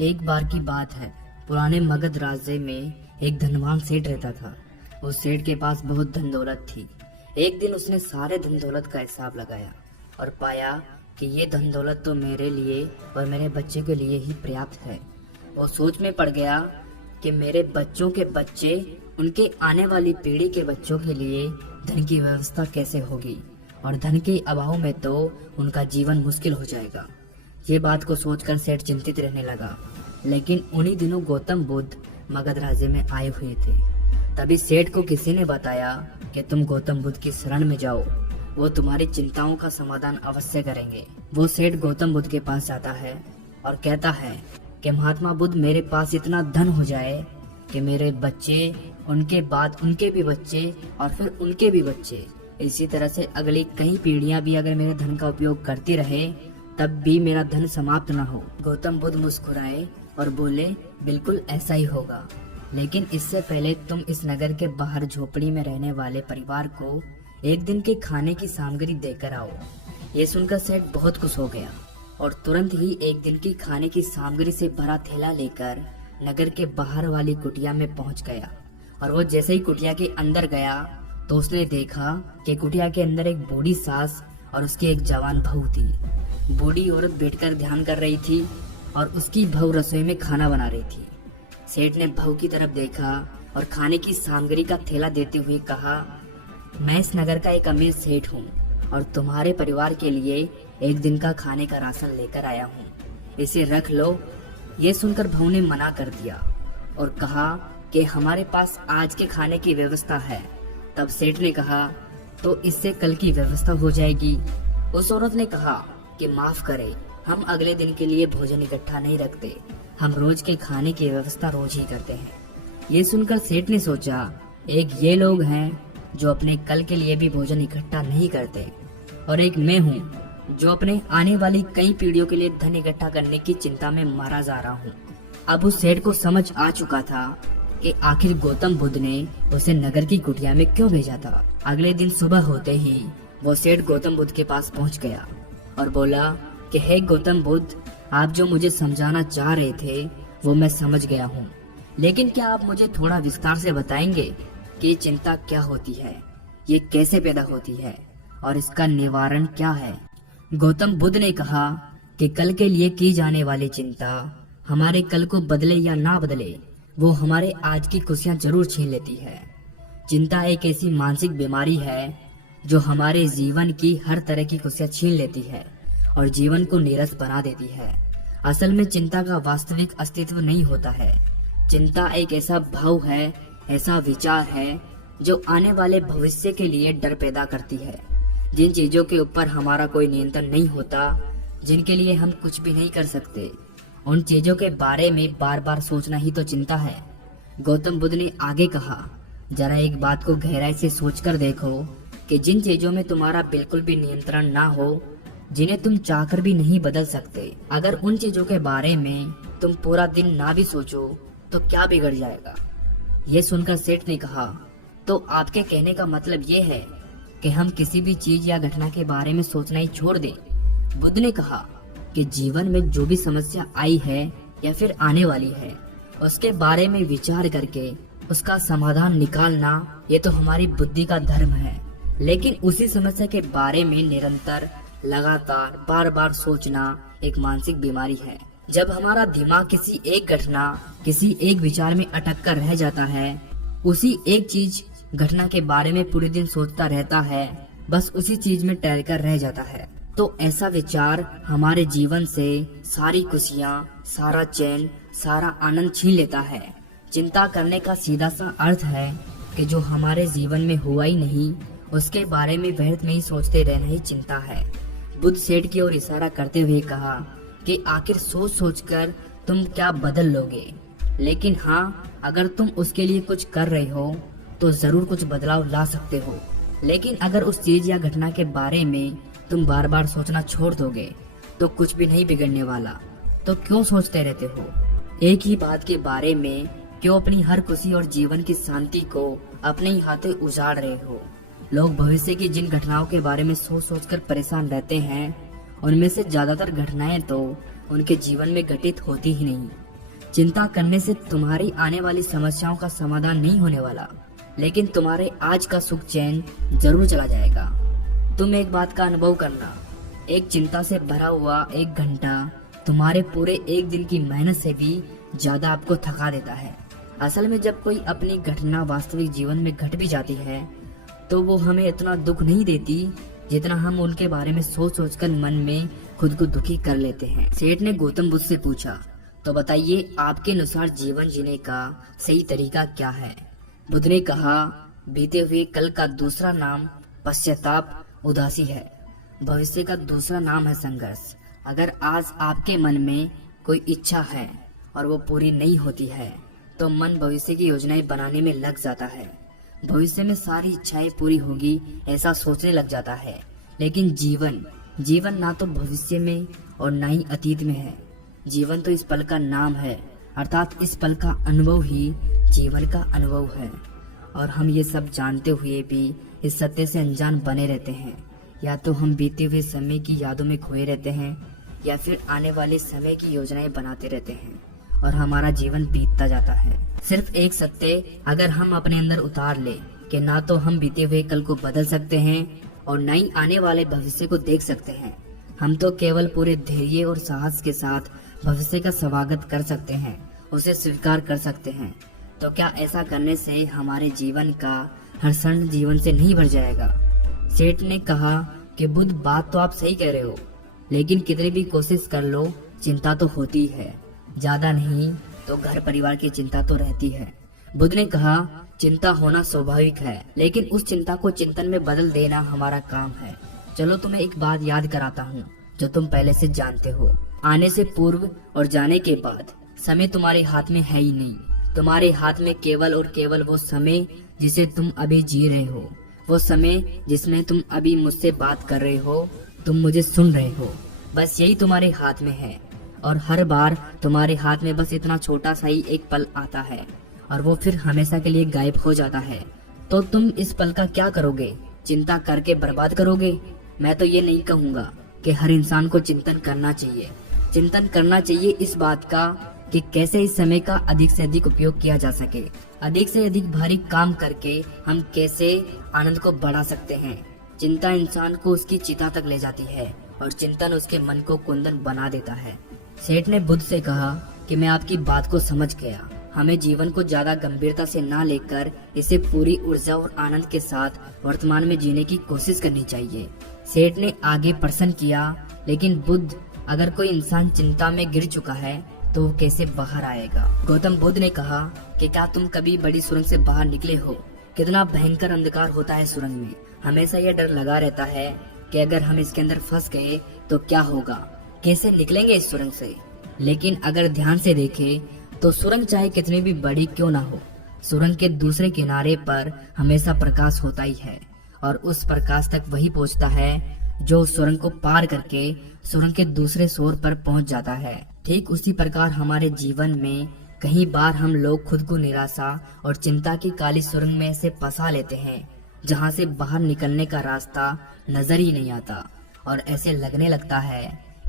एक बार की बात है। पुराने मगध राज्य में एक धनवान सेठ रहता था। उस सेठ के पास बहुत धन दौलत थी। एक दिन उसने सारे धन दौलत का हिसाब लगाया और पाया कि ये धन दौलत तो मेरे लिए और मेरे बच्चे के लिए ही पर्याप्त है। वो सोच में पड़ गया कि मेरे बच्चों के बच्चे, उनके आने वाली पीढ़ी के बच्चों के लिए धन की व्यवस्था कैसे होगी, और धन के अभाव में तो उनका जीवन मुश्किल हो जाएगा। ये बात को सोचकर सेठ चिंतित रहने लगा। लेकिन उन्हीं दिनों गौतम बुद्ध मगध राज्य में आए हुए थे। तभी सेठ को किसी ने बताया कि तुम गौतम बुद्ध की शरण में जाओ, वो तुम्हारी चिंताओं का समाधान अवश्य करेंगे। वो सेठ गौतम बुद्ध के पास जाता है और कहता है कि महात्मा बुद्ध, मेरे पास इतना धन हो जाए कि मेरे बच्चे, उनके बाद उनके भी बच्चे और फिर उनके भी बच्चे, इसी तरह से अगली कई पीढ़ियां भी अगर मेरे धन का उपयोग करती रहे तब भी मेरा धन समाप्त न हो। गौतम बुद्ध मुस्कुराए और बोले, बिल्कुल ऐसा ही होगा, लेकिन इससे पहले तुम इस नगर के बाहर झोपड़ी में रहने वाले परिवार को एक दिन के खाने की सामग्री देकर आओ। ये सुनकर सेठ बहुत खुश हो गया और तुरंत ही एक दिन की खाने की सामग्री से भरा थैला लेकर नगर के बाहर वाली कुटिया में पहुंच गया। और वो जैसे ही कुटिया के अंदर गया तो उसने देखा कि कुटिया के अंदर एक बूढ़ी सास और उसकी एक जवान बहू थी। बूढ़ी औरत बैठकर ध्यान कर रही थी और उसकी बहू रसोई में खाना बना रही थी। सेठ ने बहू की तरफ देखा और खाने की सामग्री का थैला देते हुए कहा, मैं इस नगर का एक अमीर सेठ हूँ और तुम्हारे परिवार के लिए एक दिन का खाने का राशन लेकर आया हूँ, इसे रख लो। ये सुनकर बहू ने मना कर दिया और कहा कि हमारे पास आज के खाने की व्यवस्था है। तब सेठ ने कहा, तो इससे कल की व्यवस्था हो जाएगी। उस औरत ने कहा कि माफ करें, हम अगले दिन के लिए भोजन इकट्ठा नहीं रखते, हम रोज के खाने की व्यवस्था रोज ही करते हैं। ये सुनकर सेठ ने सोचा, एक ये लोग हैं जो अपने कल के लिए भी भोजन इकट्ठा नहीं करते, और एक मैं हूँ जो अपने आने वाली कई पीढ़ियों के लिए धन इकट्ठा करने की चिंता में मारा जा रहा हूँ। अब उस सेठ को समझ आ चुका था कि आखिर गौतम बुद्ध ने उसे नगर की कुटिया में क्यों भेजा था। अगले दिन सुबह होते ही वो सेठ गौतम बुद्ध के पास पहुंच गया और बोला कि हे गौतम बुद्ध, आप जो मुझे समझाना चाह रहे थे वो मैं समझ गया हूँ, लेकिन क्या आप मुझे थोड़ा विस्तार से बताएंगे कि ये चिंता क्या होती है, ये कैसे पैदा होती है और इसका निवारण क्या है। गौतम बुद्ध ने कहा कि कल के लिए की जाने वाली चिंता हमारे कल को बदले या ना बदले, वो हमारे आज की खुशियां जरूर छीन लेती है। चिंता एक ऐसी मानसिक बीमारी है जो हमारे जीवन की हर तरह की खुशियां छीन लेती है और जीवन को नीरस बना देती है। असल में चिंता का वास्तविक अस्तित्व नहीं होता है। चिंता एक ऐसा भाव है, ऐसा विचार है जो आने वाले भविष्य के लिए डर पैदा करती है। जिन चीजों के ऊपर हमारा कोई नियंत्रण नहीं होता, जिनके लिए हम कुछ भी नहीं कर सकते, उन चीजों के बारे में बार बार सोचना ही तो चिंता है। गौतम बुद्ध ने आगे कहा, जरा एक बात को गहराई से सोचकर देखो कि जिन चीजों में तुम्हारा बिल्कुल भी नियंत्रण ना हो, जिन्हें तुम चाहकर भी नहीं बदल सकते, अगर उन चीजों के बारे में तुम पूरा दिन ना भी सोचो तो क्या बिगड़ जाएगा। ये सुनकर सेठ ने कहा, तो आपके कहने का मतलब ये है कि हम किसी भी चीज या घटना के बारे में सोचना ही छोड़ दें। बुद्ध ने कहा कि जीवन में जो भी समस्या आई है या फिर आने वाली है, उसके बारे में विचार करके उसका समाधान निकालना, ये तो हमारी बुद्धि का धर्म है। लेकिन उसी समस्या के बारे में निरंतर, लगातार, बार बार सोचना एक मानसिक बीमारी है। जब हमारा दिमाग किसी एक घटना, किसी एक विचार में अटक कर रह जाता है, उसी एक चीज, घटना के बारे में पूरे दिन सोचता रहता है, बस उसी चीज में टहल कर रह जाता है, तो ऐसा विचार हमारे जीवन से सारी खुशियाँ, सारा चैन, सारा आनंद छीन लेता है। चिंता करने का सीधा सा अर्थ है कि जो हमारे जीवन में हुआ ही नहीं, उसके बारे में व्यर्थ में ही सोचते रहना ही चिंता है। बुद्ध सेठ की ओर इशारा करते हुए कहा कि आखिर सोच सोच कर तुम क्या बदल लोगे, लेकिन हाँ, अगर तुम उसके लिए कुछ कर रहे हो तो जरूर कुछ बदलाव ला सकते हो। लेकिन अगर उस चीज या घटना के बारे में तुम बार बार सोचना छोड़ दोगे तो कुछ भी नहीं बिगड़ने वाला। तो क्यों सोचते रहते हो एक ही बात के बारे में? क्यों अपनी हर खुशी और जीवन की शांति को अपने ही हाथों उजाड़ रहे हो? लोग भविष्य की जिन घटनाओं के बारे में सोच सोच कर परेशान रहते हैं, उनमें से ज्यादातर घटनाएं तो उनके जीवन में घटित होती ही नहीं। चिंता करने से तुम्हारी आने वाली समस्याओं का समाधान नहीं होने वाला, लेकिन तुम्हारे आज का सुख चैन जरूर चला जाएगा। तुम एक बात का अनुभव करना, एक चिंता से भरा हुआ एक घंटा तुम्हारे पूरे एक दिन की मेहनत से भी ज्यादा आपको थका देता है। असल में जब कोई अपनी घटना वास्तविक जीवन में घट भी जाती है तो वो हमें इतना दुख नहीं देती जितना हम उनके बारे में सोच सोचकर मन में खुद को दुखी कर लेते हैं। सेठ ने गौतम बुद्ध से पूछा, तो बताइए आपके अनुसार जीवन जीने का सही तरीका क्या है? बुद्ध ने कहा, बीते हुए कल का दूसरा नाम पश्चाताप उदासी है, भविष्य का दूसरा नाम है संघर्ष। अगर आज आपके मन में कोई इच्छा है और वो पूरी नहीं होती है तो मन भविष्य की योजनाएं बनाने में लग जाता है। भविष्य में सारी इच्छाएं पूरी होगी ऐसा सोचने लग जाता है, लेकिन जीवन ना तो भविष्य में और ना ही अतीत में है। जीवन तो इस पल का नाम है, अर्थात इस पल का अनुभव ही जीवन का अनुभव है। और हम ये सब जानते हुए भी इस सत्य से अनजान बने रहते हैं। या तो हम बीते हुए समय की यादों में खोए रहते हैं या फिर आने वाले समय की योजनाएं बनाते रहते हैं और हमारा जीवन बीतता जाता है। सिर्फ एक सत्य अगर हम अपने अंदर उतार ले कि ना तो हम बीते हुए कल को बदल सकते हैं और ना ही आने वाले भविष्य को देख सकते हैं, हम तो केवल पूरे धैर्य और साहस के साथ भविष्य का स्वागत कर सकते हैं, उसे स्वीकार कर सकते हैं। तो क्या ऐसा करने से हमारे जीवन का हर क्षण जीवन से नहीं भर जाएगा? सेठ ने कहा कि बुद्ध, बात तो आप सही कह रहे हो, लेकिन कितनी भी कोशिश कर लो चिंता तो होती है, ज्यादा नहीं तो घर परिवार की चिंता तो रहती है। बुद्ध ने कहा, चिंता होना स्वाभाविक है, लेकिन उस चिंता को चिंतन में बदल देना हमारा काम है। चलो तुम्हें एक बात याद कराता हूँ जो तुम पहले से जानते हो। आने से पूर्व और जाने के बाद समय तुम्हारे हाथ में है ही नहीं। तुम्हारे हाथ में केवल और केवल वो समय जिसे तुम अभी जी रहे हो, वो समय जिसमें तुम अभी मुझसे बात कर रहे हो, तुम मुझे सुन रहे हो, बस यही तुम्हारे हाथ में है। और हर बार तुम्हारे हाथ में बस इतना छोटा सा ही एक पल आता है और वो फिर हमेशा के लिए गायब हो जाता है। तो तुम इस पल का क्या करोगे? चिंता करके बर्बाद करोगे? मैं तो ये नहीं कहूँगा कि हर इंसान को चिंतन करना चाहिए। चिंतन करना चाहिए इस बात का कि कैसे इस समय का अधिक से अधिक उपयोग किया जा सके, अधिक से अधिक भारी काम करके हम कैसे आनंद को बढ़ा सकते हैं। चिंता इंसान को उसकी चिता तक ले जाती है और चिंतन उसके मन को कुंदन बना देता है। सेठ ने बुद्ध से कहा कि मैं आपकी बात को समझ गया। हमें जीवन को ज्यादा गंभीरता से ना लेकर इसे पूरी ऊर्जा और आनंद के साथ वर्तमान में जीने की कोशिश करनी चाहिए। सेठ ने आगे प्रश्न किया, लेकिन बुद्ध, अगर कोई इंसान चिंता में गिर चुका है तो वो कैसे बाहर आएगा? गौतम बुद्ध ने कहा कि क्या तुम कभी बड़ी सुरंग से बाहर निकले हो? कितना भयंकर अंधकार होता है सुरंग में। हमेशा यह डर लगा रहता है कि अगर हम इसके अंदर फंस गए तो क्या होगा, कैसे निकलेंगे इस सुरंग से। लेकिन अगर ध्यान से देखें तो सुरंग चाहे कितनी भी बड़ी क्यों ना हो, सुरंग के दूसरे किनारे पर हमेशा प्रकाश होता ही है और उस प्रकाश तक वही पहुंचता है जो सुरंग को पार करके सुरंग के दूसरे छोर पर पहुंच जाता है। ठीक उसी प्रकार हमारे जीवन में कई बार हम लोग खुद को निराशा और चिंता की काली सुरंग में से फंसा लेते हैं जहां से बाहर निकलने का रास्ता नजर ही नहीं आता और ऐसे लगने लगता है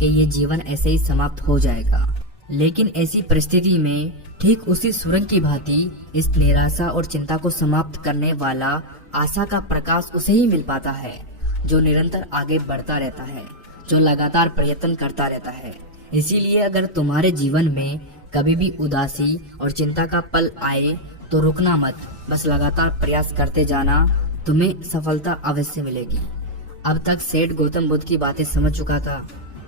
कि ये जीवन ऐसे ही समाप्त हो जाएगा। लेकिन ऐसी परिस्थिति में ठीक उसी सुरंग की भांति इस निराशा और चिंता को समाप्त करने वाला आशा का प्रकाश उसे ही मिल पाता है जो निरंतर आगे बढ़ता रहता है, जो लगातार प्रयत्न करता रहता है। इसीलिए अगर तुम्हारे जीवन में कभी भी उदासी और चिंता का पल आए तो रुकना मत, बस लगातार प्रयास करते जाना, तुम्हें सफलता अवश्य मिलेगी। अब तक सेठ गौतम बुद्ध की बातें समझ चुका था।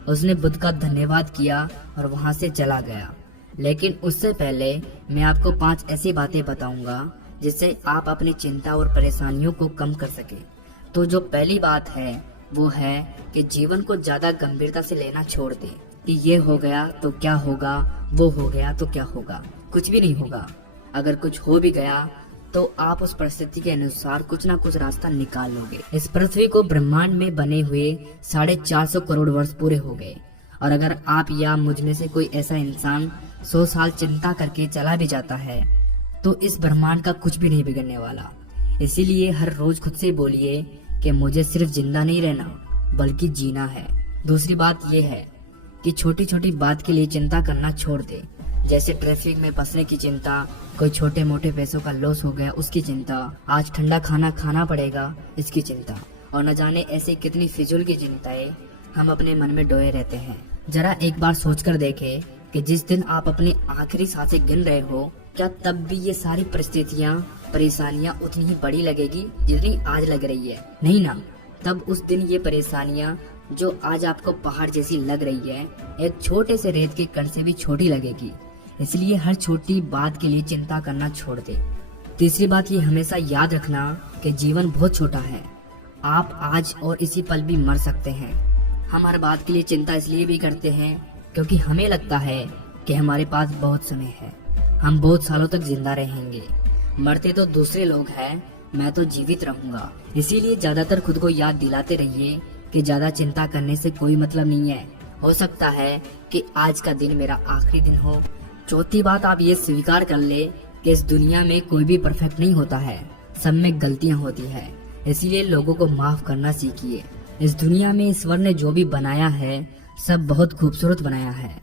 उसने बुद्ध का धन्यवाद किया और वहां से चला गया। लेकिन उससे पहले मैं आपको 5 ऐसी बातें बताऊंगा जिससे आप अपनी चिंता और परेशानियों को कम कर सके। तो जो पहली बात है वो है कि जीवन को ज्यादा गंभीरता से लेना छोड़ दे कि ये हो गया तो क्या होगा, वो हो गया तो क्या होगा। कुछ भी नहीं होगा। अगर कुछ हो भी गया तो आप उस परिस्थिति के अनुसार कुछ ना कुछ रास्ता निकाल लोगे। इस पृथ्वी को ब्रह्मांड में बने हुए 450 करोड़ वर्ष पूरे हो गए और अगर आप या मुझ में से कोई ऐसा इंसान 100 साल चिंता करके चला भी जाता है तो इस ब्रह्मांड का कुछ भी नहीं बिगड़ने वाला। इसीलिए हर रोज खुद से बोलिए कि मुझे सिर्फ जिंदा नहीं रहना बल्कि जीना है। दूसरी बात यह है कि छोटी छोटी बात के लिए चिंता करना छोड़ दे। जैसे ट्रैफिक में फंसने की चिंता, कोई छोटे मोटे पैसों का लॉस हो गया उसकी चिंता, आज ठंडा खाना खाना पड़ेगा इसकी चिंता, और न जाने ऐसी कितनी फिजूल की चिंताएं हम अपने मन में डोए रहते हैं। जरा एक बार सोचकर देखें कि जिस दिन आप अपनी आखिरी सांसें गिन रहे हो, क्या तब भी ये सारी परिस्थितियाँ परेशानियाँ उतनी ही बड़ी लगेगी जितनी आज लग रही है? नहीं ना। तब उस दिन ये परेशानियाँ जो आज आपको पहाड़ जैसी लग रही है, एक छोटे से रेत के कण से भी छोटी लगेगी। इसलिए हर छोटी बात के लिए चिंता करना छोड़ दे। तीसरी बात ये हमेशा याद रखना कि जीवन बहुत छोटा है। आप आज और इसी पल भी मर सकते हैं। हम हर बात के लिए चिंता इसलिए भी करते हैं क्योंकि हमें लगता है कि हमारे पास बहुत समय है, हम बहुत सालों तक जिंदा रहेंगे। मरते तो दूसरे लोग हैं, मैं तो जीवित रहूंगा। इसीलिए ज्यादातर खुद को याद दिलाते रहिए कि ज्यादा चिंता करने से कोई मतलब नहीं है। हो सकता है कि आज का दिन मेरा आखिरी दिन हो। चौथी बात, आप ये स्वीकार कर ले कि इस दुनिया में कोई भी परफेक्ट नहीं होता है, सब में गलतियां होती है। इसीलिए लोगों को माफ करना सीखिए। इस दुनिया में ईश्वर ने जो भी बनाया है सब बहुत खूबसूरत बनाया है।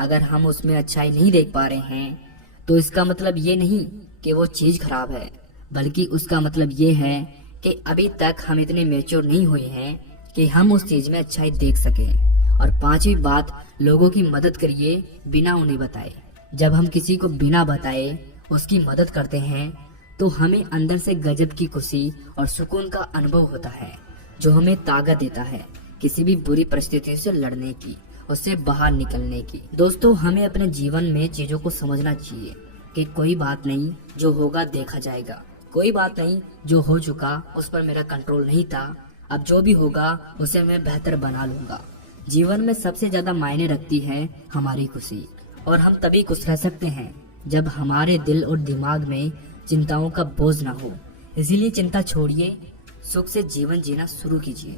अगर हम उसमें अच्छाई नहीं देख पा रहे हैं तो इसका मतलब ये नहीं कि वो चीज खराब है, बल्कि उसका मतलब ये है कि अभी तक हम इतने मैच्योर नहीं हुए हैं कि हम उस चीज में अच्छाई देख सकें। और पांचवी बात, लोगों की मदद करिए बिना उन्हें बताए। जब हम किसी को बिना बताए उसकी मदद करते हैं तो हमें अंदर से गजब की खुशी और सुकून का अनुभव होता है, जो हमें ताकत देता है किसी भी बुरी परिस्थिति से लड़ने की, उससे बाहर निकलने की। दोस्तों, हमें अपने जीवन में चीजों को समझना चाहिए कि कोई बात नहीं, जो होगा देखा जाएगा। कोई बात नहीं, जो हो चुका उस पर मेरा कंट्रोल नहीं था, अब जो भी होगा उसे मैं बेहतर बना लूंगा। जीवन में सबसे ज्यादा मायने रखती है हमारी खुशी, और हम तभी खुश रह सकते हैं जब हमारे दिल और दिमाग में चिंताओं का बोझ ना हो। इसीलिए चिंता छोड़िए, सुख से जीवन जीना शुरू कीजिए।